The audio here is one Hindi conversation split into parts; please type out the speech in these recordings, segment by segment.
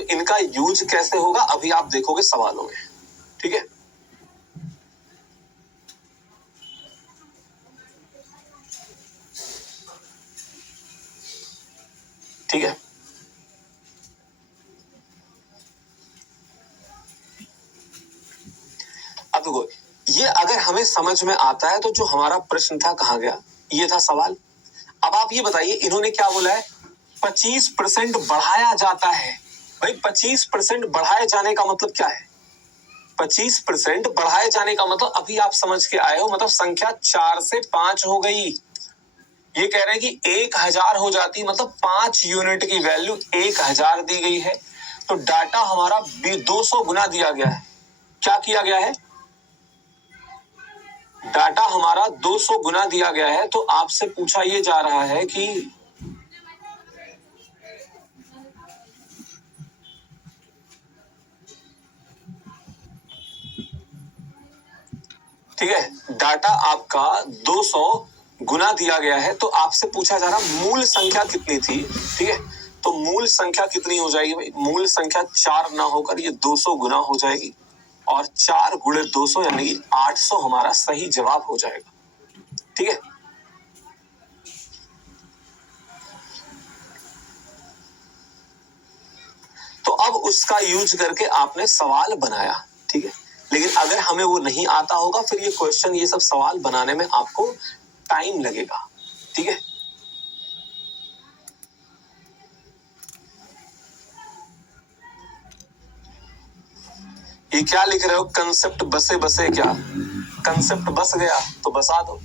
अब इनका यूज कैसे होगा अभी आप देखोगे सवालों में, ठीक है। ठीक है, अब देखो ये अगर हमें समझ में आता है तो जो हमारा प्रश्न था कहाँ गया, ये था सवाल। अब आप ये बताइए इन्होंने क्या बोला है, 25% बढ़ाया जाता है। भाई 25% बढ़ाए जाने का मतलब क्या है, 25% बढ़ाए जाने का मतलब अभी आप समझ के आए हो, मतलब संख्या 4 से 5 हो गई। ये कह रहे हैं कि 1000 हो जाती, मतलब 5 यूनिट की वैल्यू 1000 दी गई है, तो डाटा हमारा 200 गुना दिया गया है। क्या किया गया है, डाटा हमारा 200 गुना दिया गया है। तो आपसे पूछा ये जा रहा है कि ठीक है, डाटा आपका 200 गुना दिया गया है, तो आपसे पूछा जा रहा मूल संख्या कितनी थी। ठीक है, तो मूल संख्या कितनी हो जाएगी भाई, मूल संख्या 4 ना होकर ये 200 गुना हो जाएगी, और 4 गुणे 200 यानी कि 800 हमारा सही जवाब हो जाएगा। ठीक है, तो अब उसका यूज करके आपने सवाल बनाया। ठीक है, लेकिन अगर हमें वो नहीं आता होगा फिर ये क्वेश्चन, ये सब सवाल बनाने में आपको टाइम लगेगा। ठीक है, ये क्या लिख रहे हो, कंसेप्ट बसे बसे, क्या कंसेप्ट बस गया तो बसा दो।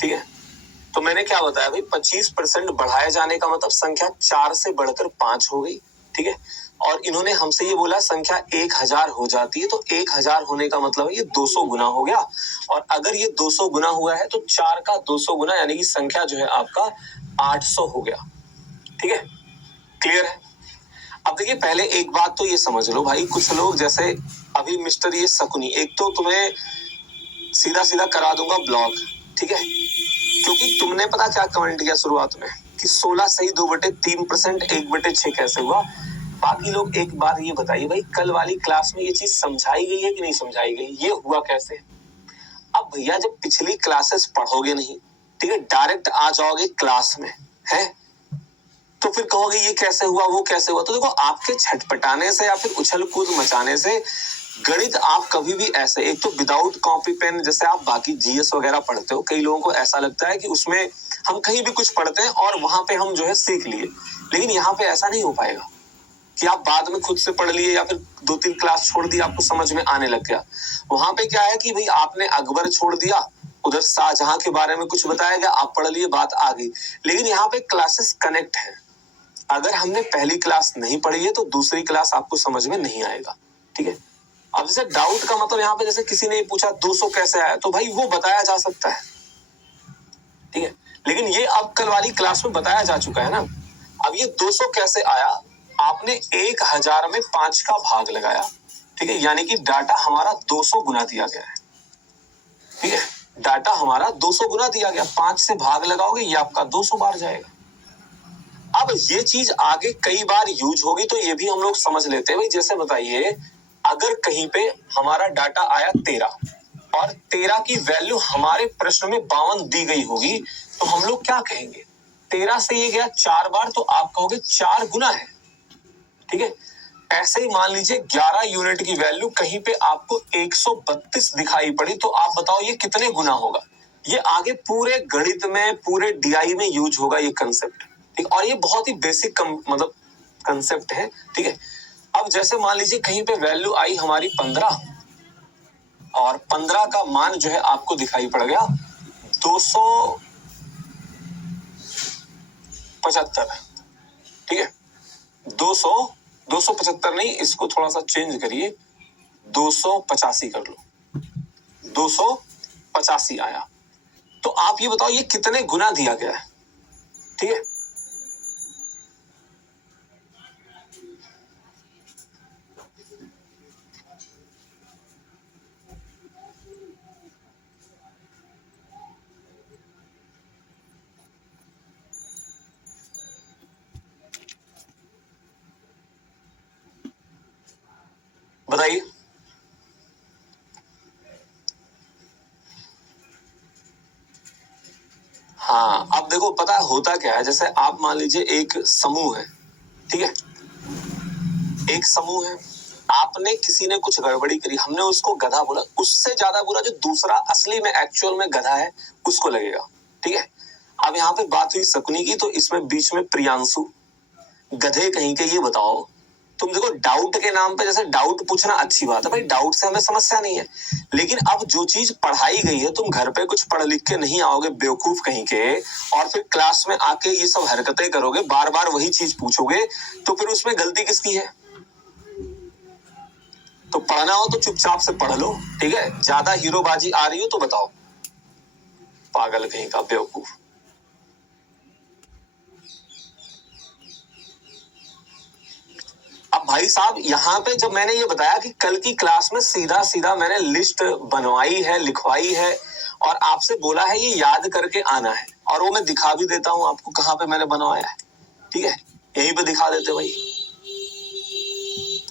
ठीक है, तो मैंने क्या बताया भाई, 25% बढ़ाए जाने का मतलब संख्या 4 से बढ़कर 5 हो गई। ठीक है, और इन्होंने हमसे ये बोला संख्या 1000 हो जाती है, तो 1000 होने का मतलब है ये 200 गुना हो गया, और अगर ये 200 गुना हुआ है तो 4 का 200 गुना यानी कि संख्या जो है आपका 800 हो गया। ठीक है, क्लियर है। अब देखिए पहले एक बात तो ये समझ लो भाई, कुछ लोग जैसे अभी मिस्टर ये शकुनी, एक तो तुम्हें सीधा सीधा करा दूंगा ब्लॉक। ठीक है, क्योंकि तुमने पता क्या कमेंट किया शुरुआत में कि 16 सही 2/3% 1/6 कैसे हुआ। बाकी लोग एक बार ये बताइए भाई, कल वाली क्लास में ये चीज समझाई गई है कि नहीं समझाई गई, ये हुआ कैसे। अब भैया जब पिछली क्लासेस पढ़ोगे नहीं, ठीक है, डायरेक्ट आ जाओगे क्लास में, है, तो फिर कहोगे ये कैसे हुआ वो कैसे हुआ। तो देखो आपके छटपटाने से या फिर उछल कूद मचाने से गणित आप कभी भी ऐसे, एक तो विदाउट कॉपी पेन जैसे आप बाकी जीएस वगैरह पढ़ते हो, कई लोगों को ऐसा लगता है कि उसमें हम कहीं भी कुछ पढ़ते हैं और वहां पे हम जो है सीख लिए, लेकिन यहाँ पे ऐसा नहीं हो पाएगा कि आप बाद में खुद से पढ़ लिए या फिर 2-3 क्लास छोड़ दी आपको समझ में आने लग गया। वहां पे क्या है कि भाई आपने अकबर छोड़ दिया, उधर शाहजहां के बारे में कुछ बताया गया, आप पढ़ लिए, बात आ गई, लेकिन यहाँ पे क्लासेस कनेक्ट है। अगर हमने पहली क्लास नहीं पढ़ी है तो दूसरी क्लास आपको समझ में नहीं आएगा। ठीक है, अब जैसे डाउट का मतलब यहाँ पे जैसे किसी ने पूछा 200 कैसे आया, तो भाई वो बताया जा सकता है। ठीक है, लेकिन ये अब कल वाली क्लास में बताया जा चुका है ना। अब ये 200 कैसे आया, आपने 1000 में 5 का भाग लगाया। ठीक है, यानी कि डाटा हमारा 200 गुना दिया गया है। ठीक है, डाटा हमारा 200 गुना दिया गया, 5 से भाग लगाओगे ये आपका 200 बार जाएगा। अब ये चीज आगे कई बार यूज होगी तो ये भी हम लोग समझ लेते हैं भाई। जैसे बताइए अगर कहीं पे हमारा डाटा आया 13 और 13 की वैल्यू हमारे प्रश्न में 52 दी गई होगी, तो हम लोग क्या कहेंगे, 13 से ये गया 4 बार तो आप कहोगे 4 गुना है। ठीक है, ऐसे ही मान लीजिए 11 यूनिट की वैल्यू कहीं पे आपको 132 दिखाई पड़ी, तो आप बताओ ये कितने गुना होगा। ये आगे पूरे गणित में पूरे डीआई में यूज होगा ये कंसेप्ट। ठीक, और ये बहुत ही बेसिक मतलब कंसेप्ट है। ठीक है, अब जैसे मान लीजिए कहीं पे वैल्यू आई हमारी 15 और 15 का मान जो है आपको दिखाई पड़ गया 275। ठीक है, 275 नहीं, इसको थोड़ा सा चेंज करिए, 285 कर लो, 285 आया। तो आप ये बताओ ये कितने गुना दिया गया है। ठीक है, हाँ, अब देखो पता है होता क्या है, जैसे आप मान लीजिए एक समूह है, ठीक है, एक समूह है, आपने किसी ने कुछ गड़बड़ी करी, हमने उसको गधा बोला, उससे ज्यादा बुरा जो दूसरा असली में एक्चुअल में गधा है उसको लगेगा, ठीक है। अब यहाँ पे बात हुई शकुनी की, तो इसमें बीच में प्रियांशु गधे कहीं के, ये बताओ तुम देखो डाउट के नाम पे, जैसे डाउट पूछना अच्छी बात है भाई, डाउट से हमें समस्या नहीं है, लेकिन अब जो चीज पढ़ाई गई है, तुम घर पे कुछ पढ़ लिख के नहीं आओगे बेवकूफ कहीं के, और फिर क्लास में आके ये सब हरकतें करोगे, बार बार वही चीज पूछोगे, तो फिर उसमें गलती किसकी है? तो पढ़ना हो तो चुपचाप से पढ़ लो, ठीक है। ज्यादा हीरोबाजी आ रही हो तो बताओ, पागल कहीं का, बेवकूफ। अब भाई साहब यहाँ पे जब मैंने ये बताया कि कल की क्लास में सीधा सीधा मैंने लिस्ट बनवाई है, लिखवाई है, और आपसे बोला है ये याद करके आना है, और वो मैं दिखा भी देता हूं आपको कहां पे मैंने बनवाया है, ठीक है, यहीं पे दिखा देते भाई,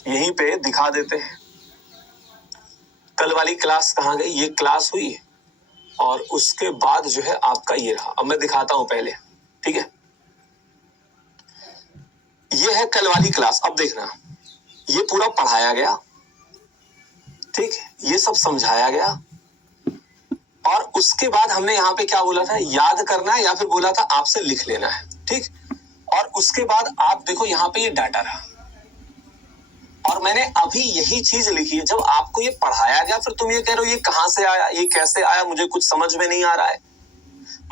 यहीं पे दिखा देते हैं। कल वाली क्लास कहां गई? ये क्लास हुई और उसके बाद जो है आपका ये रहा। अब मैं दिखाता हूं पहले, ठीक है, ये है कल वाली क्लास। अब देखना, ये पूरा पढ़ाया गया, ठीक, ये सब समझाया गया, और उसके बाद हमने यहाँ पे क्या बोला था, याद करना है, या फिर बोला था आपसे लिख लेना है, ठीक। और उसके बाद आप देखो यहाँ पे ये डाटा रहा, और मैंने अभी यही चीज लिखी है। जब आपको ये पढ़ाया गया, फिर तुम ये कह रहे हो ये कहां से आया, ये कैसे आया, मुझे कुछ समझ में नहीं आ रहा है।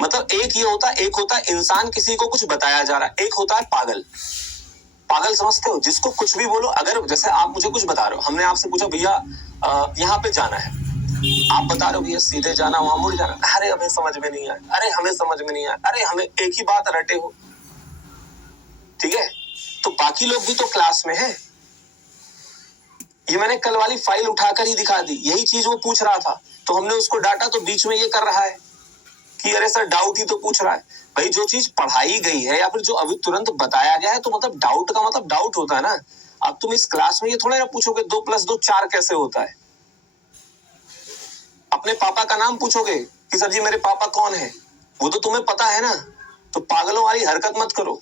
मतलब एक ये होता है, एक होता है इंसान किसी को कुछ बताया जा रहा है, एक होता है पागल। पागल समझते हो, जिसको कुछ भी बोलो। अगर जैसे आप मुझे कुछ बता रहे हो, हमने आपसे पूछा भैया यहाँ पे जाना है, आप बता रहे हो भैया सीधे जाना, वहां मुड़ जाना, अरे हमें समझ में नहीं आया, अरे हमें समझ में नहीं आया, अरे हमें एक ही बात रटे हो, ठीक है। तो बाकी लोग भी तो क्लास में है। ये मैंने कल वाली फाइल उठाकर ही दिखा दी, यही चीज वो पूछ रहा था, तो हमने उसको डाटा, तो बीच में ये कर रहा है कि अरे सर डाउट ही तो पूछ रहा है। भाई जो चीज पढ़ाई गई है या फिर जो अभी तुरंत बताया गया है, तो मतलब डाउट का मतलब डाउट होता है ना। अब तुम इस क्लास में ये थोड़ा ना पूछोगे 2 + 2 4 कैसे होता है। अपने पापा का नाम पूछोगे कि सर जी मेरे पापा कौन है, वो तो तुम्हें पता है ना। तो पागलों वाली हरकत मत करो।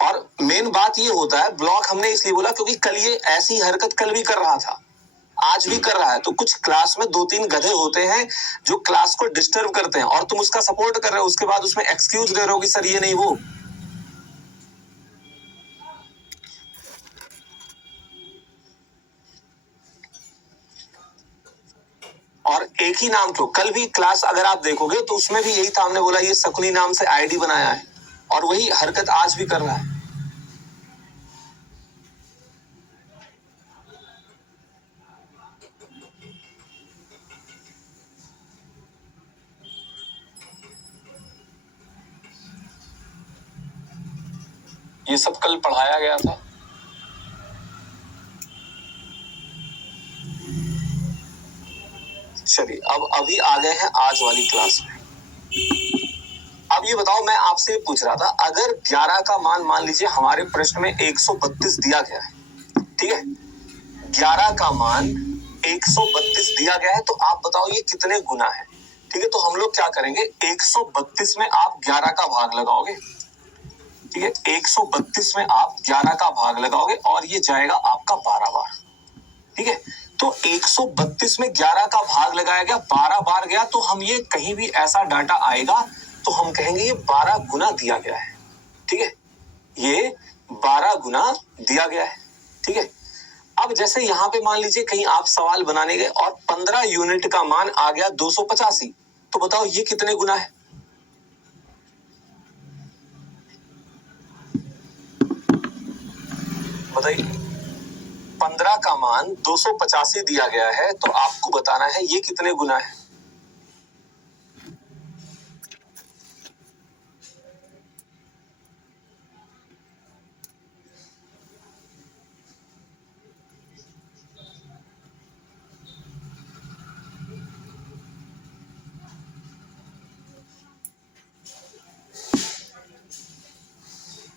और मेन बात ये होता है, ब्लॉक हमने इसलिए बोला क्योंकि कल ये ऐसी हरकत कल भी कर रहा था, आज भी कर रहा है। तो कुछ क्लास में 2-3 गधे होते हैं जो क्लास को डिस्टर्ब करते हैं, और तुम उसका सपोर्ट कर रहे हो, उसके बाद उसमें एक्सक्यूज दे रहे हो कि सर ये नहीं वो। और एक ही नाम क्यों, कल भी क्लास अगर आप देखोगे तो उसमें भी यही था, हमने बोला ये शकुनी नाम से आईडी बनाया है, और वही हरकत आज भी कर रहा है। ये सब कल पढ़ाया गया था। चलिए अब अभी आ गए हैं आज वाली क्लास में। अब ये बताओ, मैं आपसे पूछ रहा था, अगर 11 का मान मान लीजिए हमारे प्रश्न में 132 दिया गया है, ठीक है, 11 का मान 132 दिया गया है, तो आप बताओ ये कितने गुना है, ठीक है। तो हम लोग क्या करेंगे, 132 में आप 11 का भाग लगाओगे, ठीक है, 132 में आप 11 का भाग लगाओगे, और ये जाएगा आपका 12 बार, ठीक है। तो 132 में 11 का भाग लगाया गया, 12 बार गया, तो हम ये कहीं भी ऐसा डाटा आएगा तो हम कहेंगे ये 12 गुना दिया गया है, ठीक है, ये 12 गुना दिया गया है, ठीक है। अब जैसे यहाँ पे मान लीजिए कहीं आप सवाल बनाने गए और 15 यूनिट का मान आ गया 285, तो बताओ ये कितने गुना है? बताइए, 15 का मान 285 दिया गया है, तो आपको बताना है ये कितने गुना है।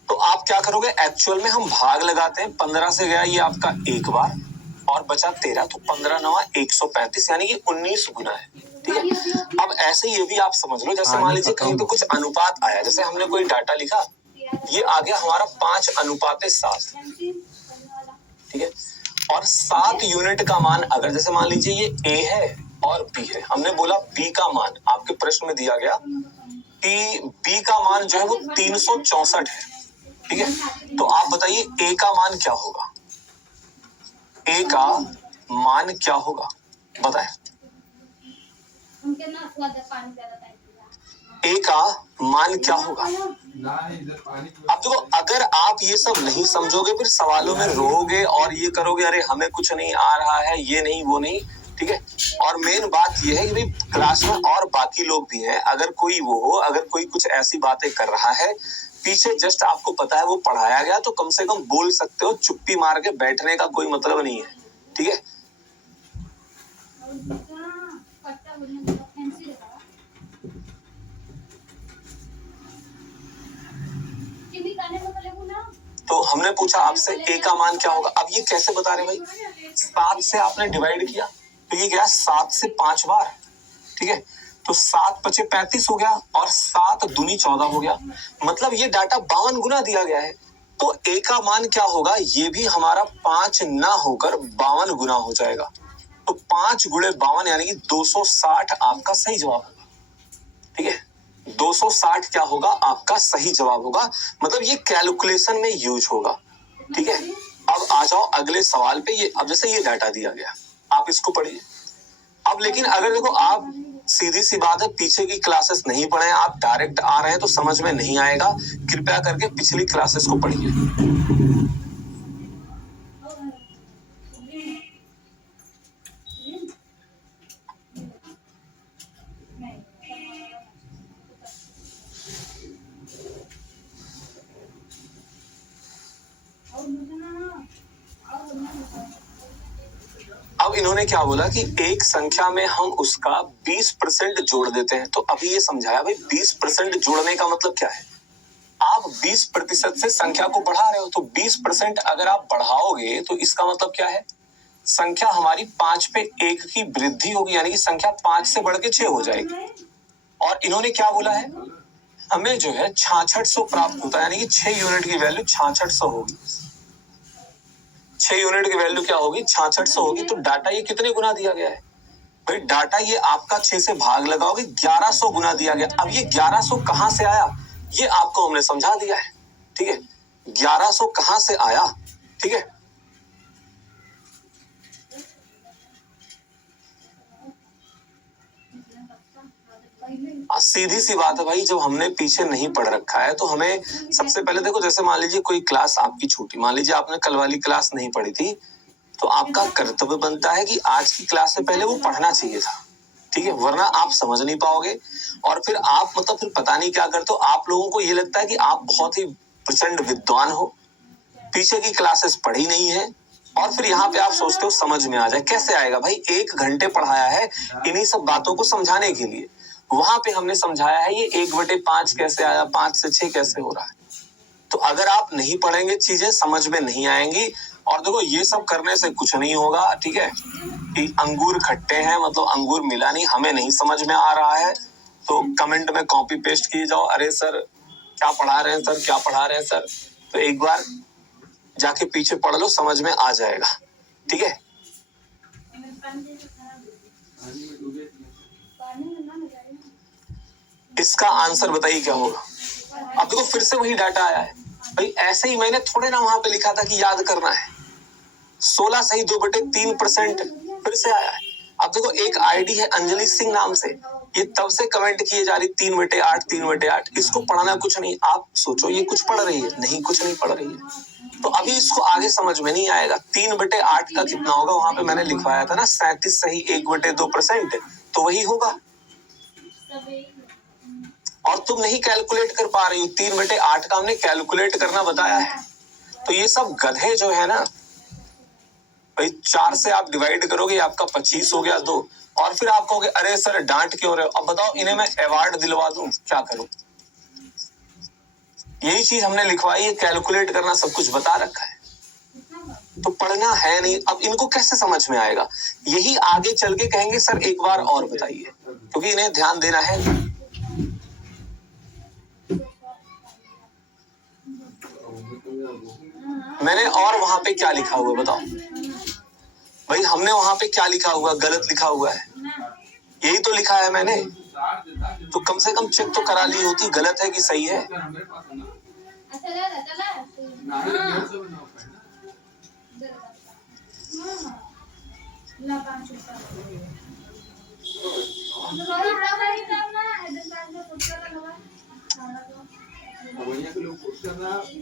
तो आप क्या करोगे, एक्चुअल में हम भाग लगाते हैं, 15 से गया ये आपका एक बार, और बचा 13, तो 15 9 135 यानी कि 19 गुना है। ठीक है, अब ऐसे ये भी आप समझ लो, जैसे मान लीजिए कहीं पे कुछ अनुपात आया, जैसे हमने कोई डाटा लिखा, ये आ गया हमारा 5:7। ठीक है, और 7 यूनिट का मान अगर जैसे मान लीजिए ये ए है और बी है, हमने बोला बी का मान आपके प्रश्न में दिया गया कि बी का मान जो है वो 364 है। ठीक है, तो आप बताइए ए का मान क्या होगा, ए का मान क्या होगा बताएं। ए का मान क्या होगा। अब देखो, अगर आप ये सब नहीं समझोगे फिर सवालों में रोओगे और ये करोगे, अरे हमें कुछ नहीं आ रहा है, ये नहीं वो नहीं। ठीक है, और मेन बात ये है कि भाई क्लास में और बाकी लोग भी हैं, अगर कोई कुछ ऐसी बातें कर रहा है पीछे, जस्ट आपको पता है वो पढ़ाया गया, तो कम से कम बोल सकते हो, चुप्पी मार के बैठने का कोई मतलब नहीं है। ठीक है, तो हमने पूछा आपसे ए का मान क्या होगा। अब ये कैसे बता रहे भाई, 7 से आपने डिवाइड किया तो ये गया 7 से 5 बार। ठीक है, तो 7 × 5 = 35 हो गया और 7 दूनी 14 हो गया, मतलब ये डाटा 52 गुना दिया गया है। तो ए का मान क्या होगा, ये भी हमारा 5 ना होकर 52 गुना हो जाएगा। तो 5 × 52 यानी कि 260 आपका सही जवाब होगा। ठीक है, 260 क्या होगा आपका सही जवाब होगा, मतलब ये कैलकुलेशन में यूज होगा। ठीक है, अब आ जाओ अगले सवाल पे। ये अब जैसे ये डाटा दिया गया, आप इसको पढ़िए। अब लेकिन अगर देखो, आप सीधी सी बात है, पीछे की क्लासेस नहीं पढ़े, आप डायरेक्ट आ रहे हैं तो समझ में नहीं आएगा, कृपया करके पिछली क्लासेस को पढ़िए। अब इन्होंने क्या बोला कि एक संख्या में हम उसका 20% जोड़ देते हैं। तो अभी ये समझाया भाई 20% जोड़ने का मतलब क्या है। आप 20% से संख्या को बढ़ा रहे हो, तो 20% अगर आप बढ़ाओगे तो इसका मतलब क्या है, संख्या हमारी 5 पे 1 की वृद्धि होगी, यानी कि संख्या 5 से बढ़ के 6 हो जाएगी। और इन्होंने क्या बोला है, हमें जो है 6600 प्राप्त होता है, यानी कि 6 यूनिट की वैल्यू 6600 होगी। 6 यूनिट की वैल्यू क्या होगी, 6600 होगी। तो डाटा ये कितने गुना दिया गया है भाई, डाटा ये आपका 6 से भाग लगाओगे 1100 गुना दिया गया। अब ये 1100 कहां से आया, ये आपको हमने समझा दिया है। ठीक है, 1100 कहां से आया। ठीक है, सीधी सी बात है भाई, जब हमने पीछे नहीं पढ़ रखा है तो हमें सबसे पहले देखो, जैसे मान लीजिए कोई क्लास आपकी छूटी, मान लीजिए आपने कल वाली क्लास नहीं पढ़ी थी, तो आपका कर्तव्य बनता है कि आज की क्लास से पहले वो पढ़ना चाहिए था। ठीक है, वरना आप समझ नहीं पाओगे और फिर आप मतलब फिर पता नहीं क्या करते हो। आप लोगों को ये लगता है कि आप बहुत ही प्रचंड विद्वान हो, पीछे की क्लासेस पढ़ी नहीं है, और फिर यहाँ पे आप सोचते हो समझ में आ जाए। कैसे आएगा भाई, 1 घंटे पढ़ाया है इन्हीं सब बातों को समझाने के लिए। वहां पे हमने समझाया है ये 1/5 कैसे आया, 5 से 6 कैसे हो रहा है। तो अगर आप नहीं पढ़ेंगे चीजें समझ में नहीं आएंगी। और देखो, ये सब करने से कुछ नहीं होगा। ठीक है, कि अंगूर खट्टे हैं, मतलब अंगूर मिला नहीं, हमें नहीं समझ में आ रहा है तो कमेंट में कॉपी पेस्ट किए जाओ, अरे सर क्या पढ़ा रहे हैं सर, क्या पढ़ा रहे हैं सर। तो एक बार जाके पीछे पढ़ लो, समझ में आ जाएगा। ठीक है, इसका आंसर बताइए क्या होगा। अब देखो, फिर से वही डाटा आया है भाई, ऐसे ही मैंने थोड़े ना वहां पे लिखा था कि याद करना है। 16 सही 2/3% फिर से आया है। अब देखो, एक आईडी है अंजलि सिंह नाम से, ये तब से कमेंट किए जा रही 3/8 3/8। इसको पढ़ना कुछ नहीं, आप सोचो ये कुछ पढ़ रही है, नहीं कुछ नहीं पढ़ रही है, तो अभी इसको आगे समझ में नहीं आएगा। 3/8 का कितना होगा, वहां पे मैंने लिखवाया था ना 37 सही 1/2%, तो वही होगा। और तुम नहीं कैलकुलेट कर पा रही हो, 3/8 का हमने कैलकुलेट करना बताया है। तो ये सब गधे जो है ना भाई, 4 से आप डिवाइड करोगे आपका 25 हो गया 2, और फिर आप कहोगे अरे सर डांट क्यों रहे हो। अब बताओ, इन्हें मैं अवार्ड दिलवा दूं, क्या करूं। यही चीज हमने लिखवाई है, कैलकुलेट करना सब कुछ बता रखा है। तो पढ़ना है नहीं, अब इनको कैसे समझ में आएगा? यही आगे चल के कहेंगे सर एक बार और बताइए, क्योंकि इन्हें ध्यान देना है। मैंने और वहां पे क्या लिखा हुआ बताओ भाई, हमने वहां पे क्या लिखा हुआ? गलत लिखा हुआ है, यही तो लिखा है मैंने, तो कम से कम चेक तो करा ली होती गलत है कि सही है।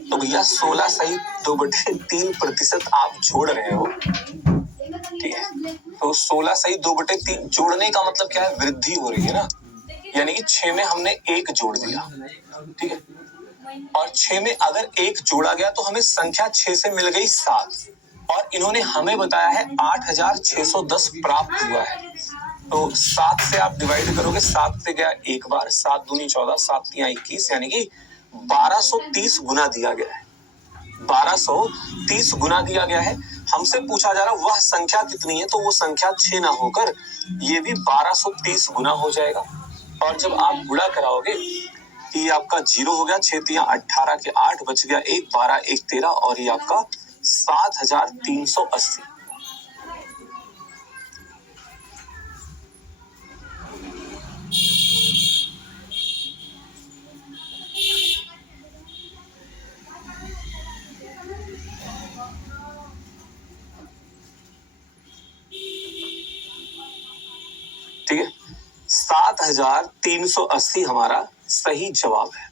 तो भैया 16 सही 2/3% आप जोड़ रहे हो, ठीक है? तो 16 सही 2/3 जोड़ने का मतलब क्या है? वृद्धि हो रही है ना, यानी कि 6 में हमने 1 जोड़ दिया, ठीक है? और 6 में अगर 1 जोड़ा गया तो हमें संख्या 6 से मिल गई 7, और इन्होंने हमें बताया है 8610 प्राप्त हुआ है। तो 7 से आप डिवाइड करोगे, 7 से गया एक बार, 7 दूनी 14, 7 तिया 21, यानी कि 1230 गुना दिया गया है। 1230 गुना दिया गया है। हमसे पूछा जा रहा वह संख्या कितनी है, तो वो संख्या 6 ना होकर ये भी 1230 गुना हो जाएगा। और जब आप गुणा कराओगे, ये आपका 0 हो गया, 6 तिया 18 के 8 बच गया 1, 12 1 13, और ये आपका 7380। ठीक है, 7380 हमारा सही जवाब है।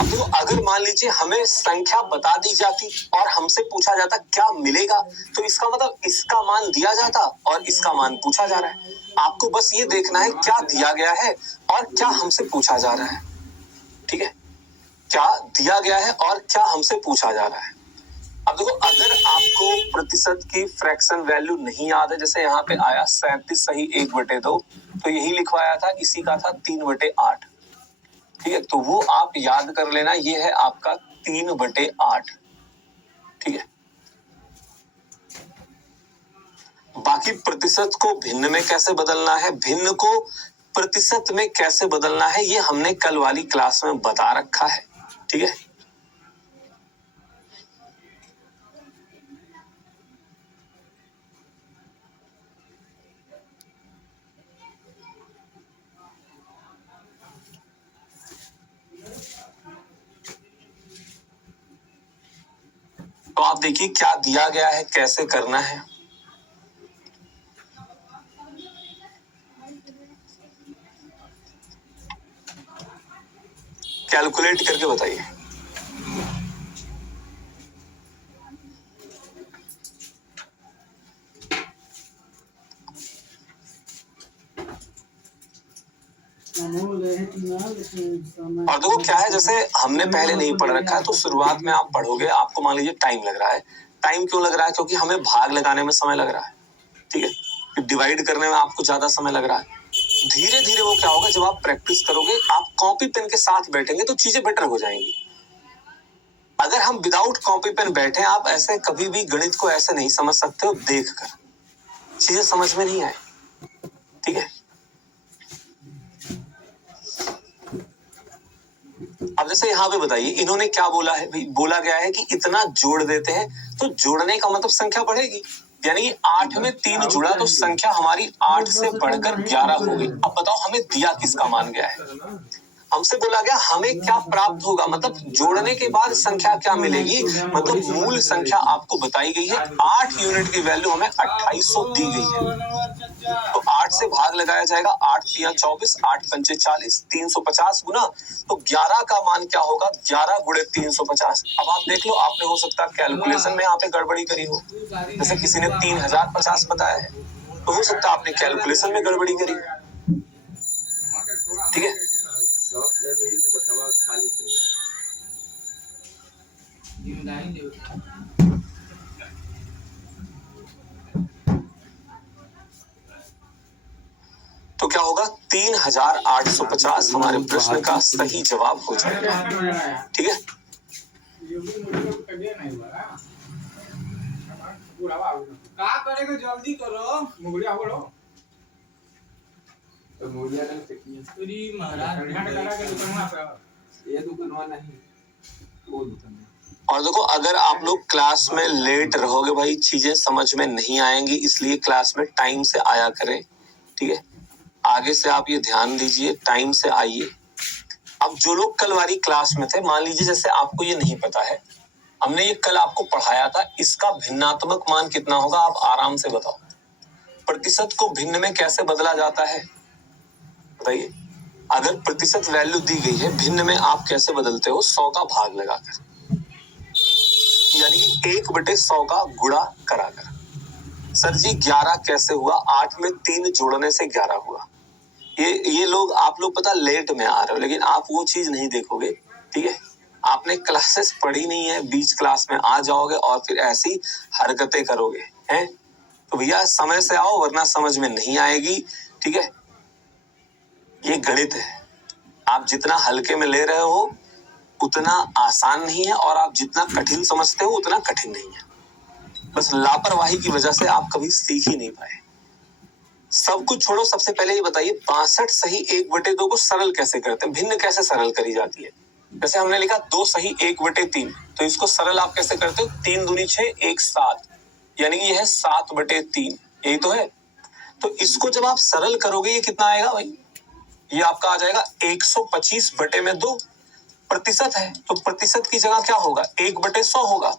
अब तो अगर मान लीजिए हमें संख्या बता दी जाती और हमसे पूछा जाता क्या मिलेगा, तो इसका मतलब इसका मान दिया जाता और इसका मान पूछा जा रहा है। आपको बस ये देखना है क्या दिया गया है और क्या हमसे पूछा जा रहा है, ठीक है? क्या दिया गया है और क्या हमसे पूछा जा रहा है। अब देखो, अगर आपको प्रतिशत की फ्रैक्शन वैल्यू नहीं याद है, जैसे यहाँ पे आया 37 सही 1/2, तो यही लिखवाया था, इसी का था 3/8, ठीक है? तो वो आप याद कर लेना, ये है आपका 3/8, ठीक है? बाकी प्रतिशत को भिन्न में कैसे बदलना है, भिन्न को प्रतिशत में कैसे बदलना है, ये हमने कल वाली क्लास में बता रखा है, ठीक है? तो आप देखिए क्या दिया गया है, कैसे करना है। कैलकुलेट करके बताइए। और देखो क्या है, जैसे हमने पहले नहीं पढ़ रखा है, तो शुरुआत में आप पढ़ोगे, आपको मान लीजिए टाइम लग रहा है। टाइम क्यों लग रहा है? क्योंकि हमें भाग लगाने में समय लग रहा है, ठीक है? डिवाइड करने में आपको ज्यादा समय लग रहा है। धीरे धीरे वो क्या होगा, जब आप प्रैक्टिस करोगे, आप कॉपी पेन के साथ बैठेंगे तो चीजें बेटर हो जाएंगी। अगर हम विदाउट कॉपी पेन बैठे, आप ऐसे कभी भी गणित को ऐसे नहीं समझ सकते हो, देख कर चीजें समझ में नहीं आए, ठीक है? अब जैसे यहाँ पे बताइए, इन्होंने क्या बोला है? बोला गया है कि इतना जोड़ देते हैं तो जोड़ने का मतलब संख्या बढ़ेगी, यानी कि 8 में 3 जुड़ा तो संख्या हमारी 8 से बढ़कर 11 हो गई। अब बताओ हमें दिया किसका मान गया है? हमसे बोला गया हमें क्या प्राप्त होगा, मतलब जोड़ने के बाद संख्या क्या मिलेगी, मतलब मूल संख्या आपको बताई गई है। 8 यूनिट की वैल्यू हमें 2800 दी गई है, तो 8 से भाग लगाया जाएगा, 8 तिया 24, 8 पंचे 40, 350 गुना, तो 11 का मान क्या होगा, 11 गुणे 350। अब आप देख लो, आपने हो सकता है कैलकुलेशन में यहाँ पे गड़बड़ी करी हो, जैसे किसी ने 3050 बताया है, तो हो सकता है आपने कैलकुलेशन में गड़बड़ी करी, ठीक है? तो क्या होगा, 3850 हमारे प्रश्न का सही जवाब हो जाएगा, ठीक है? का करेगा जल्दी करो मुगड़िया हो लो तो मुगड़िया नहीं चाहिए पूरी महाराज के दुकान पे ये दुकान नहीं वो दुकान। और देखो अगर आप लोग क्लास में लेट रहोगे भाई चीजें समझ में नहीं आएंगी, इसलिए क्लास में टाइम से आया करें, ठीक है। आगे से आप ये ध्यान दीजिए, टाइम से आइए। अब जो लोग कल वाली क्लास में थे, मान लीजिए जैसे आपको ये नहीं पता है, हमने ये कल आपको पढ़ाया था, इसका भिन्नात्मक मान कितना होगा आप आराम से बताओ। प्रतिशत को भिन्न में कैसे बदला जाता है बताइए। अगर प्रतिशत वैल्यू दी गई है, भिन्न में आप कैसे बदलते हो? 100 का भाग लगाकर, यानी कि 1/100 का गुणा कराकर। सर जी 11 कैसे हुआ? 8 में 3 जोड़ने से 11 हुआ। ये लोग आप लोग पता लेट में आ रहे हो, लेकिन आप वो चीज नहीं देखोगे, ठीक है। आपने क्लासेस पढ़ी नहीं है, बीच क्लास में आ जाओगे और फिर ऐसी हरकतें करोगे, हैं? तो भैया समय से आओ वरना समझ में नहीं आएगी, ठीक है। ये गणित है, आप जितना हल्के में ले रहे हो उतना आसान नहीं है, और आप जितना कठिन समझते हो उतना कठिन नहीं है। बस लापरवाही की वजह से आप कभी सीख ही नहीं पाए। सब कुछ छोड़ो, सबसे पहले ये बताइए 62 सही 1/2 को सरल कैसे करते हैं, भिन्न कैसे सरल करी जाती है? जैसे हमने लिखा 2 सही 1/3, तो इसको सरल आप कैसे करते हो? 3 दूनी 6 1 7, यानी कि यह है 7/3, यही तो है। तो इसको जब आप सरल करोगे ये कितना आएगा भाई? ये आपका आ जाएगा 125/2 प्रतिशत है, तो प्रतिशत की जगह क्या होगा? 1/100 होगा।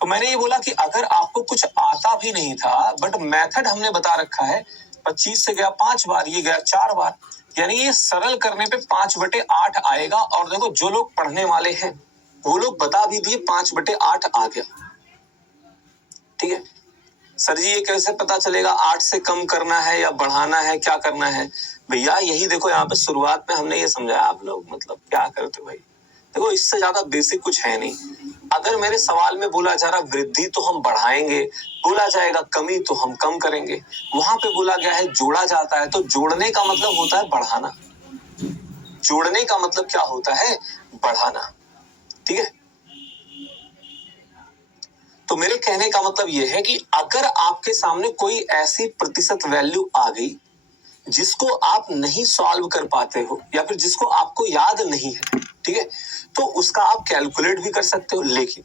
तो मैंने ये बोला कि अगर आपको कुछ आता भी नहीं था, बट मेथड हमने बता रखा है, 25 से गया 5 बार, ये गया 4 बार, यानी ये सरल करने पे 5/8 आएगा। और देखो जो लोग पढ़ने वाले हैं वो लोग बता भी दिए 5/8 आ गया, ठीक है। सर जी ये कैसे पता चलेगा 8 से कम करना है या बढ़ाना है, क्या करना है? भैया यही देखो, यहाँ पे शुरुआत में हमने ये समझाया, आप लोग मतलब क्या करते हो भाई? देखो इससे ज्यादा बेसिक कुछ है नहीं। अगर मेरे सवाल में बोला जा रहा वृद्धि तो हम बढ़ाएंगे, बोला जाएगा कमी तो हम कम करेंगे, वहां पे बोला गया है जोड़ा जाता है, तो जोड़ने का मतलब होता है बढ़ाना। जोड़ने का मतलब क्या होता है? बढ़ाना, ठीक है। तो मेरे कहने का मतलब यह है कि अगर आपके सामने कोई ऐसी प्रतिशत वैल्यू आ गई जिसको आप नहीं सॉल्व कर पाते हो, या फिर जिसको आपको याद नहीं है, ठीक है, तो उसका आप कैलकुलेट भी कर सकते हो। लेकिन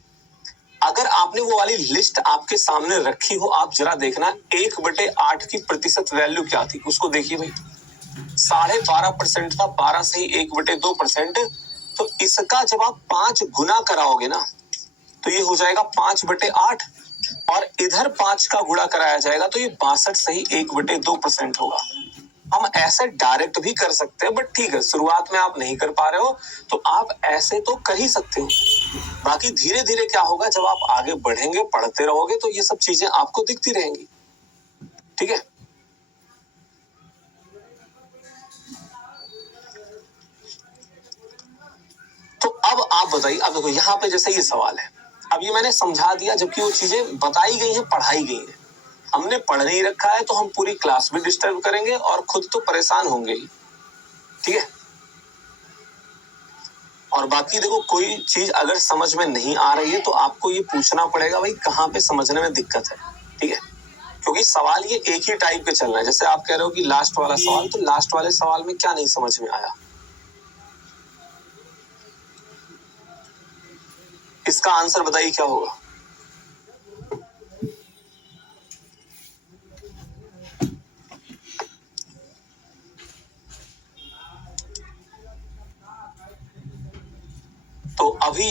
अगर आपने वो वाली लिस्ट आपके सामने रखी हो, आप जरा देखना 1/8 की प्रतिशत वैल्यू क्या थी, उसको देखिए भाई। 12.5% था, 12 से ही 1/2%, तो इसका जब आप 5 गुना कराओगे ना, तो ये हो जाएगा 5/8, और इधर 5 का गुणा कराया जाएगा तो ये 62 से ही 1/2% होगा। हम ऐसे डायरेक्ट भी कर सकते हैं, बट ठीक है शुरुआत में आप नहीं कर पा रहे हो तो आप ऐसे तो कर ही सकते हो। बाकी धीरे धीरे क्या होगा, जब आप आगे बढ़ेंगे, पढ़ते रहोगे, तो ये सब चीजें आपको दिखती रहेंगी, ठीक है। तो अब आप बताइए, अब देखो यहाँ पे जैसे ये सवाल है, अब ये मैंने समझा दिया, जबकि वो चीजें बताई गई हैं, पढ़ाई गई हैं। हमने पढ़ नहीं रखा है तो हम पूरी क्लास भी डिस्टर्ब करेंगे और खुद तो परेशान होंगे ही, ठीक है। और बाकी देखो कोई चीज अगर समझ में नहीं आ रही है तो आपको ये पूछना पड़ेगा भाई कहाँ पे समझने में दिक्कत है, ठीक है। क्योंकि सवाल ये एक ही टाइप के चल रहे हैं। जैसे आप कह रहे हो कि लास्ट वाला सवाल, तो लास्ट वाले सवाल में क्या नहीं समझ में आया? इसका आंसर बताइए क्या होगा? तो अभी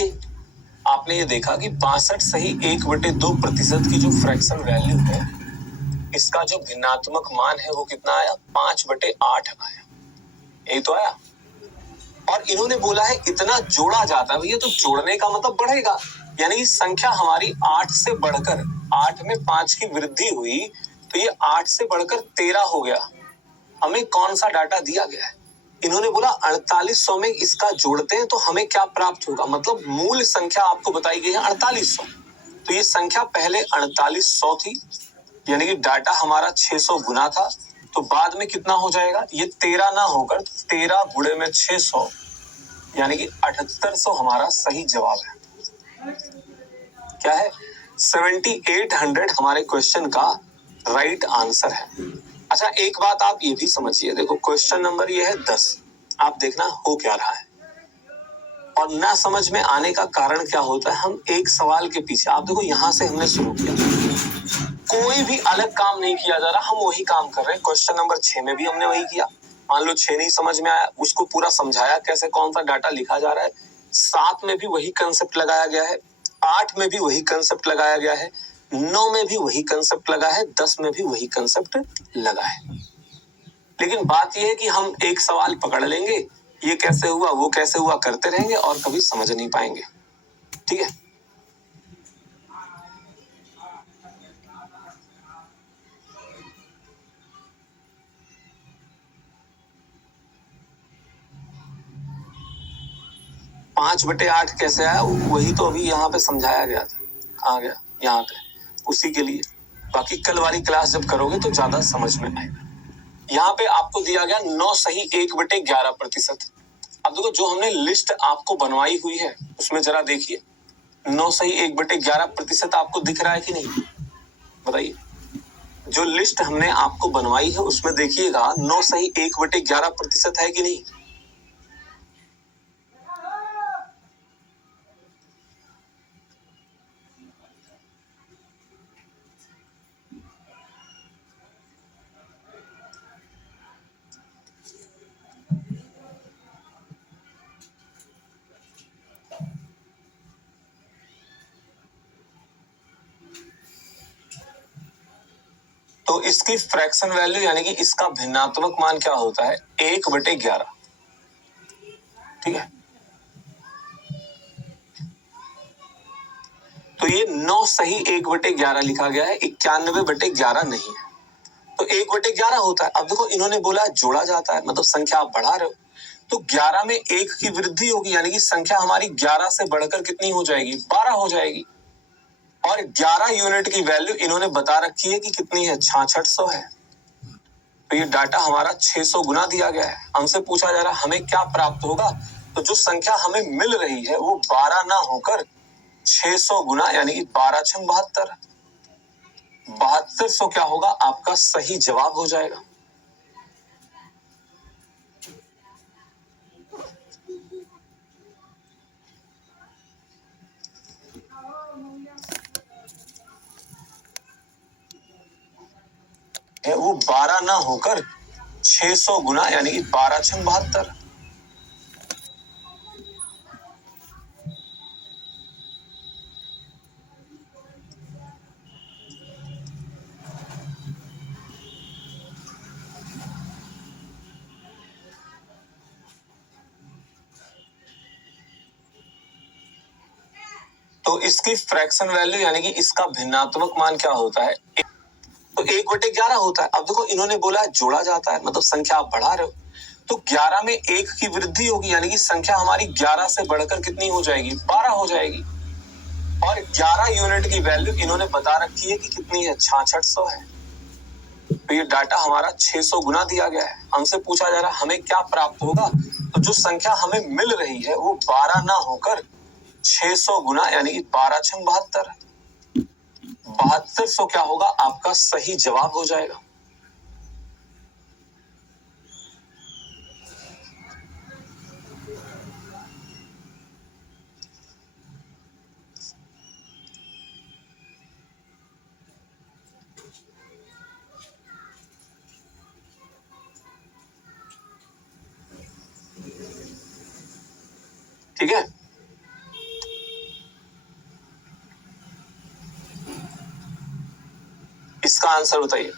आपने ये देखा कि 62 सही 1/2% की जो फ्रैक्शन वैल्यू है, इसका जो भिन्नात्मक मान है वो कितना आया? 5/8 आया, यही तो आया। और इन्होंने बोला है इतना जोड़ा जाता है, भैया तो जोड़ने का मतलब बढ़ेगा, यानी कि संख्या हमारी 8 से बढ़कर, 8 में 5 की वृद्धि हुई तो ये 8 से बढ़कर 13 हो गया। हमें कौन सा डाटा दिया गया है? इन्होंने बोला 4800 में इसका जोड़ते हैं तो हमें क्या प्राप्त होगा, मतलब मूल संख्या आपको बताई गई है 4800। तो ये संख्या पहले 4800 थी, यानी कि डाटा हमारा 600 गुना था, तो बाद में कितना हो जाएगा? ये 13 ना होकर 13 गुणे में 600, यानी कि 7800 हमारा सही जवाब है। क्या है? 7800 हमारे क्वेश्चन का राइट आंसर है। अच्छा, एक बात आप ये भी समझिए, देखो क्वेश्चन नंबर ये है 10। आप देखना हो क्या रहा है, और ना समझ में आने का कारण क्या होता है, हम एक सवाल के पीछे, आप देखो यहां से हमने शुरू किया, कोई भी अलग काम नहीं किया जा रहा, हम वही काम कर रहे हैं। क्वेश्चन नंबर 6 में भी हमने वही किया। मान लो 6 नहीं समझ में आया, उसको पूरा समझाया कैसे कौन सा डाटा लिखा जा रहा है। 7 में भी वही कंसेप्ट लगाया गया है, 8 में भी वही कंसेप्ट लगाया गया है, 9 में भी वही कंसेप्ट लगा है, 10 में भी वही कंसेप्ट लगा है। लेकिन बात यह है कि हम एक सवाल पकड़ लेंगे, ये कैसे हुआ वो कैसे हुआ करते रहेंगे और कभी समझ नहीं पाएंगे। ठीक है, पांच बटे आठ कैसे आया, वही तो अभी यहाँ पे समझाया गया था। आ गया यहाँ पे उसी के लिए। बाकी कल वाली क्लास जब करोगे तो ज्यादा समझ में आएगा। यहाँ पे आपको दिया गया 9 सही 1/11%। अब देखो जो हमने लिस्ट आपको बनवाई हुई है उसमें जरा देखिए, 9 सही 1/11% आपको दिख रहा है कि नहीं, बताइए। जो लिस्ट हमने आपको बनवाई है उसमें देखिएगा 9 सही 1/11% है कि नहीं। तो इसकी फ्रैक्शन वैल्यू यानी कि इसका भिन्नात्मक मान क्या होता है, 1/11। ठीक है, तो ये 9 सही 1/11 लिखा गया है, 91/11 नहीं है। तो 1/11 होता है। अब देखो इन्होंने बोला जोड़ा जाता है, मतलब संख्या आप बढ़ा रहे हो, तो 11 में 1 की वृद्धि होगी, यानी कि संख्या हमारी 11 से बढ़कर कितनी हो जाएगी, 12 हो जाएगी। और 11 यूनिट की वैल्यू इन्होंने बता रखी है कि कितनी है, 6600 है। तो ये डाटा हमारा 600 गुना दिया गया है। हमसे पूछा जा रहा है हमें क्या प्राप्त होगा, तो जो संख्या हमें मिल रही है वो 12 ना होकर 600 गुना, यानी कि 12 छंग 72, 7200 क्या होगा, आपका सही जवाब हो जाएगा। वो 12 ना होकर 600 गुना, यानी कि 12 छंग 72। तो इसकी फ्रैक्शन वैल्यू यानी कि इसका भिन्नात्मक मान क्या होता है, तो 1/11 होता है। अब देखो इन्होंने बोला जोड़ा जाता है, मतलब संख्या आप बढ़ा रहे हो, तो 11 में 1 की वृद्धि होगी, यानी कि संख्या हमारी 11 से बढ़कर कितनी हो जाएगी, 12 हो जाएगी। और 11 यूनिट की वैल्यू इन्होंने बता रखी है कि कितनी है, 6600 है। तो ये डाटा हमारा 600 गुना दिया गया है। हमसे पूछा जा रहा है हमें क्या प्राप्त होगा, तो जो संख्या हमें मिल रही है वो 12 ना होकर 600 गुना, यानी कि 12 छंग 72, 7200 क्या होगा, आपका सही जवाब हो जाएगा। ठीक है, इसका आंसर बताइए।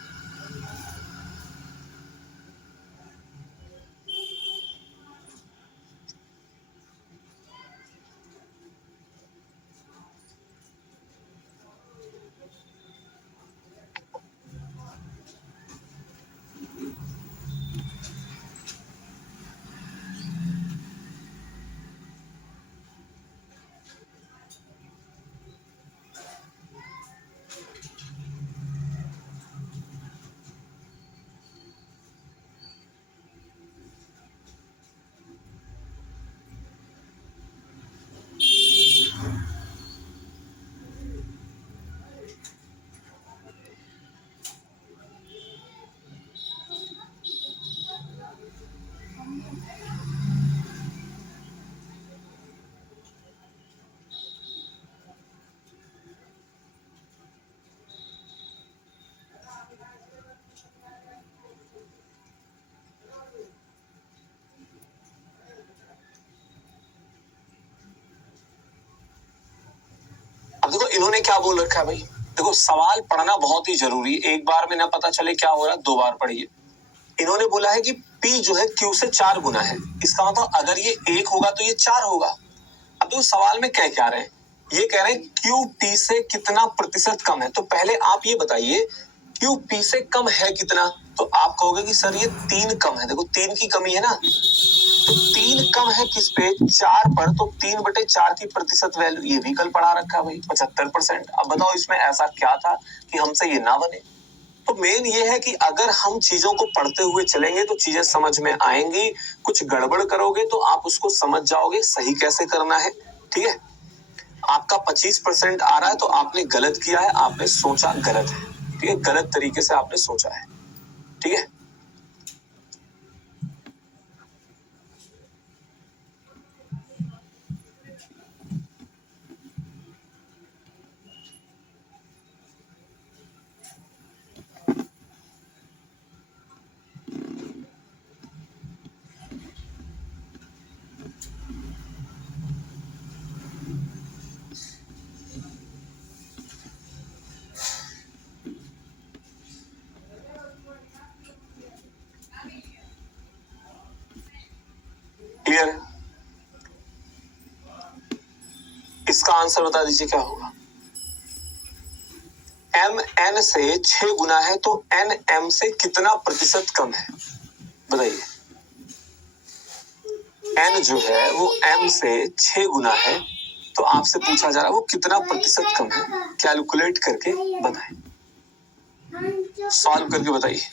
इन्होंने क्या बोल रखा है भाई, देखो सवाल पढ़ना बहुत ही जरूरी है, एक बार में ना पता चले क्या हो रहा है, 2 बार पढ़िए। इन्होंने बोला है कि P जो है Q से 4 गुना है, इसका मतलब अगर ये 1 होगा तो ये 4 होगा। अब तो सवाल में क्या रहे हैं, ये कह रहे हैं Q P से कितना प्रतिशत कम है। तो पहले आप ये बताइए Q P से कम है कितना, तो आप कहोगे कि सर ये 3 कम है। देखो 3 की कमी है ना, तो 3 कम है किस पे, 4 पर, तो 3/4 की प्रतिशत वैल्यू, ये भी कल पढ़ा रखा है भाई 75%। अब बताओ इसमें ऐसा क्या था कि हमसे ये ना बने। तो मेन ये है कि अगर हम चीजों को पढ़ते हुए चलेंगे तो चीजें समझ में आएंगी, कुछ गड़बड़ करोगे तो आप उसको समझ जाओगे सही कैसे करना है। ठीक है, आपका 25% आ रहा है तो आपने गलत किया है, आपने सोचा गलत है। ठीक है, गलत तरीके से आपने सोचा है। ठीक है, क्लियर है? इसका आंसर बता दीजिए क्या होगा। M N से 6 गुना है तो N M से कितना प्रतिशत कम है, बताइए। N जो है वो M से 6 गुना है, तो आपसे पूछा जा रहा है वो कितना प्रतिशत कम है, कैलकुलेट करके बताएं, सॉल्व करके बताइए।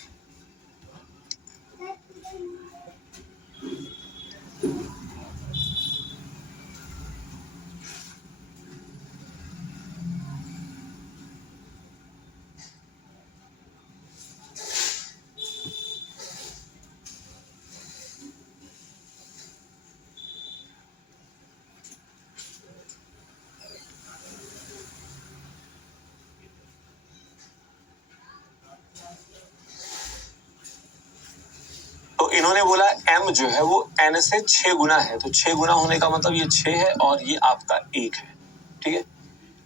तो इन्होंने बोला M जो है वो N से 6 गुना है, तो 6 गुना होने का मतलब ये 6 है और ये आपका 1 है। ठीक है,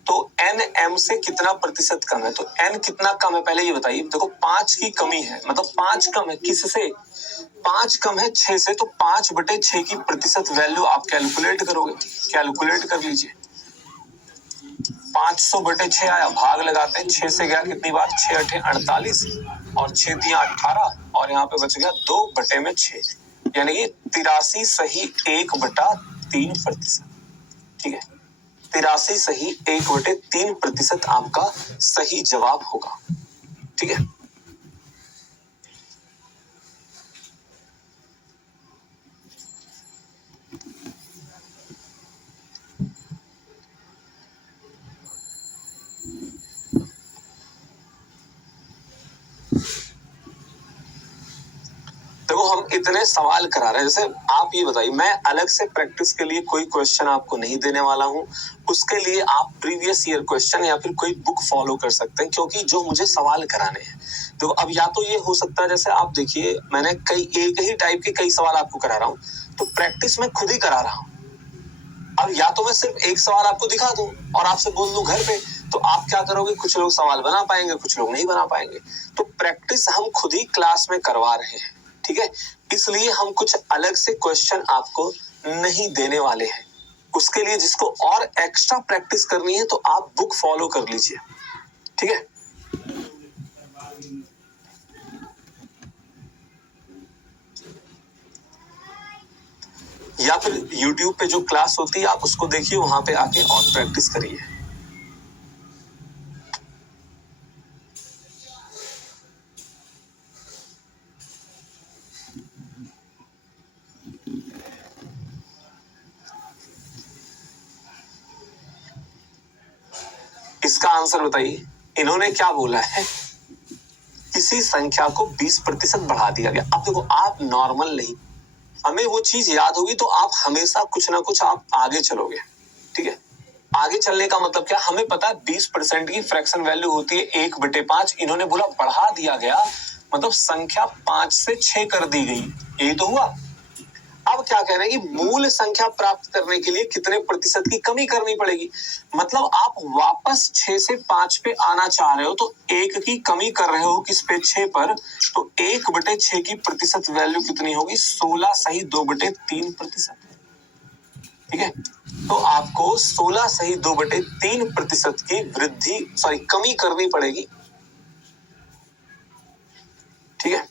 तो N M से कितना प्रतिशत कम है, तो N कितना कम है पहले ये बताइए। देखो 5 की कमी है, मतलब 5 कम है किससे, 5 कम है 6 से, तो 5/6 की प्रतिशत वैल्यू आप कैलकुलेट करोगे, कैलकुलेट कर लीजिए। 500/6 आया, भाग लगाते हैं, 6 से गया कितनी बार, 6 8 48 और 6 3 18 और यहाँ पे बच गया 2/6, यानी कि 83 सही 1/3%। ठीक है, 83 सही 1/3% आपका सही जवाब होगा। ठीक है, देखो हम इतने सवाल करा रहे हैं, जैसे आप ये बताइए, मैं अलग से प्रैक्टिस के लिए कोई क्वेश्चन आपको नहीं देने वाला हूँ, उसके लिए आप प्रीवियस ईयर क्वेश्चन या फिर कोई बुक फॉलो कर सकते हैं, क्योंकि जो मुझे सवाल कराने हैं। तो अब या तो ये हो सकता है, जैसे आप देखिए मैंने एक ही टाइप के कई सवाल आपको करा रहा हूँ, तो प्रैक्टिस मैं खुद ही करा रहा हूँ। अब या तो मैं सिर्फ एक सवाल आपको दिखा दूं और आपसे बोल दूं घर पे, तो आप क्या करोगे, कुछ लोग सवाल बना पाएंगे, कुछ लोग नहीं बना पाएंगे। तो प्रैक्टिस हम खुद ही क्लास में करवा रहे हैं। ठीक है, इसलिए हम कुछ अलग से क्वेश्चन आपको नहीं देने वाले हैं। उसके लिए जिसको और एक्स्ट्रा प्रैक्टिस करनी है तो आप बुक फॉलो कर लीजिए। ठीक है, या फिर YouTube पे जो क्लास होती है आप उसको देखिए, वहां पे आके और प्रैक्टिस करिए। इसका आंसर बताइए। इन्होंने क्या बोला है, किसी संख्या को 20% बढ़ा दिया गया। अब देखो आप नॉर्मल नहीं, हमें वो चीज याद होगी तो आप हमेशा कुछ ना कुछ आप आगे चलोगे। ठीक है, आगे चलने का मतलब क्या, हमें पता है 20% की फ्रैक्शन वैल्यू होती है 1/5। इन्होंने बोला बढ़ा दिया गया, मतलब संख्या 5 से 6 कर दी गई, यही तो हुआ। अब क्या कह रहे हैं कि मूल संख्या प्राप्त करने के लिए कितने प्रतिशत की कमी करनी पड़ेगी। मतलब आप वापस 6 से 5 पे आना चाह रहे हो तो 1 की कमी कर रहे हो किस पे, 6 पर, तो 1/6 की प्रतिशत वैल्यू कितनी होगी, 16 सही 2/3%। ठीक है, तो आपको 16 सही 2/3% की कमी करनी पड़ेगी। ठीक है,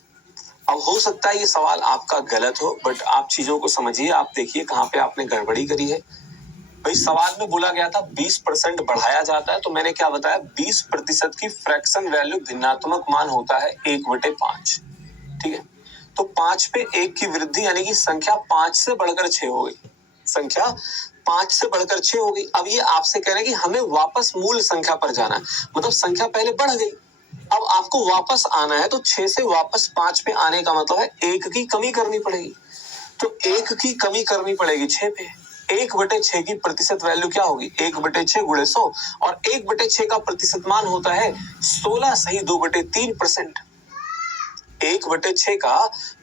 अब हो सकता है ये सवाल आपका गलत हो, बट आप चीजों को समझिए। आप देखिए कहाँ पे आपने गड़बड़ी करी है। भाई सवाल में बोला गया था 20% बढ़ाया जाता है, तो मैंने क्या बताया, 20% की फ्रैक्शन वैल्यू भिन्नात्मक मान होता है 1/5। ठीक है, तो 5 पे 1 की वृद्धि यानी कि संख्या 5 से बढ़कर 6 हो गई। संख्या 5 से बढ़कर 6 हो गई। अब ये आपसे कह रहे हैं कि हमें वापस मूल संख्या पर जाना है, मतलब संख्या पहले बढ़ गई, अब आपको वापस आना है, तो 6 से वापस 5 पे आने का मतलब है 1 की कमी करनी पड़ेगी। तो 1 की कमी करनी पड़ेगी 6 पे। 1/6 की प्रतिशत वैल्यू क्या होगी, 1/6 गुणे 100, और 1/6 का प्रतिशत मान होता है 16 सही 2/3%। 1/6 का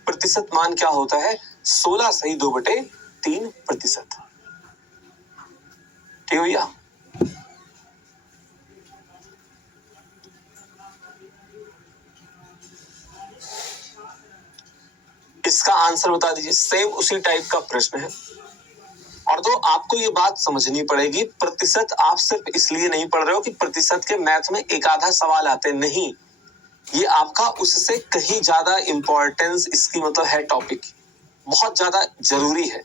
प्रतिशत मान क्या होता है, 16 सही 2/3%। ठीक भैया, इसका आंसर बता दीजिए। सेम उसी टाइप का प्रश्न है। और तो आपको ये बात समझनी पड़ेगी, प्रतिशत आप सिर्फ इसलिए नहीं पढ़ रहे हो कि प्रतिशत के मैथ में एक आधा सवाल आते, नहीं, ये आपका उससे कहीं ज्यादा इंपॉर्टेंस इसकी मतलब है, टॉपिक बहुत ज्यादा जरूरी है।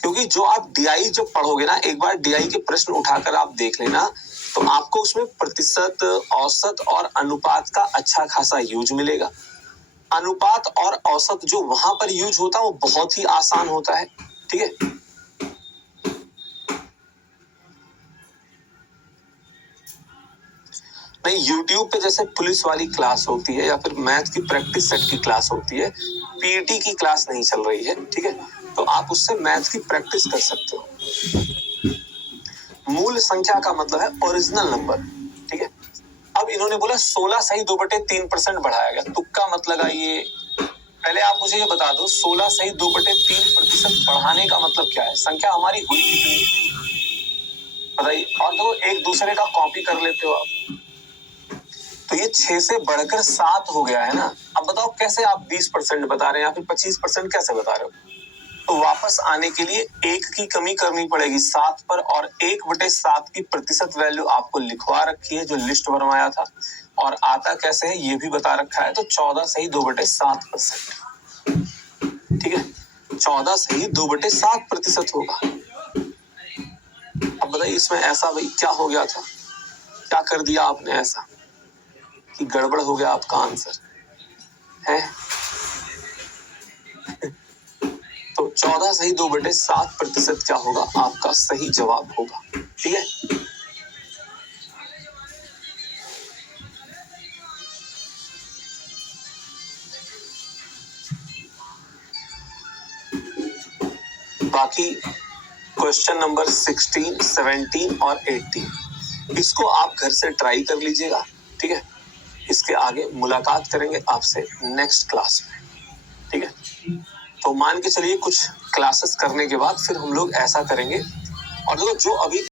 क्योंकि जो आप डीआई जब पढ़ोगे ना, एक बार डीआई के प्रश्न उठाकर आप देख लेना, तो आपको उसमें प्रतिशत, औसत और अनुपात का अच्छा खासा यूज मिलेगा। अनुपात और औसत जो वहां पर यूज होता है वो बहुत ही आसान होता है। ठीक है, नहीं, YouTube पे जैसे पुलिस वाली क्लास होती है या फिर मैथ की प्रैक्टिस सेट की क्लास होती है, पीटी की क्लास नहीं चल रही है। ठीक है, तो आप उससे मैथ की प्रैक्टिस कर सकते हो। मूल संख्या का मतलब है ओरिजिनल नंबर। ठीक है, अब इन्होंने बोला 16 सही 2/3% बढ़ाया गया, तुक्का मत लगाइए। पहले आप मुझे ये बता दो, 16 सही 2/3% बढ़ाने का मतलब क्या है, संख्या हमारी हुई कितनी बताइए। और देखो, एक दूसरे का कॉपी कर लेते हो आप, तो ये 6 से बढ़कर 7 हो गया है ना। अब बताओ कैसे आप 20% बता रहे हैं या फिर 25% कैसे बता रहे हो। तो वापस आने के लिए 1 की कमी करनी पड़ेगी 7 पर, और 1/7 की प्रतिशत वैल्यू आपको लिखवा रखी है जो लिस्ट बनवाया था, और आता कैसे है ये भी बता रखा है। तो 14 सही 2/7%। ठीक है, 14 सही 2/7% होगा। अब बताइए इसमें ऐसा भाई क्या हो गया था, क्या कर दिया आपने ऐसा कि गड़बड़ हो गया आपका आंसर है। तो 14 सही 2/7% क्या होगा, आपका सही जवाब होगा। ठीक है, बाकी क्वेश्चन नंबर 16, 17 और 18 इसको आप घर से ट्राई कर लीजिएगा। ठीक है, इसके आगे मुलाकात करेंगे आपसे नेक्स्ट क्लास में। ठीक है, तो मान के चलिए कुछ क्लासेस करने के बाद फिर हम लोग ऐसा करेंगे। और जो अभी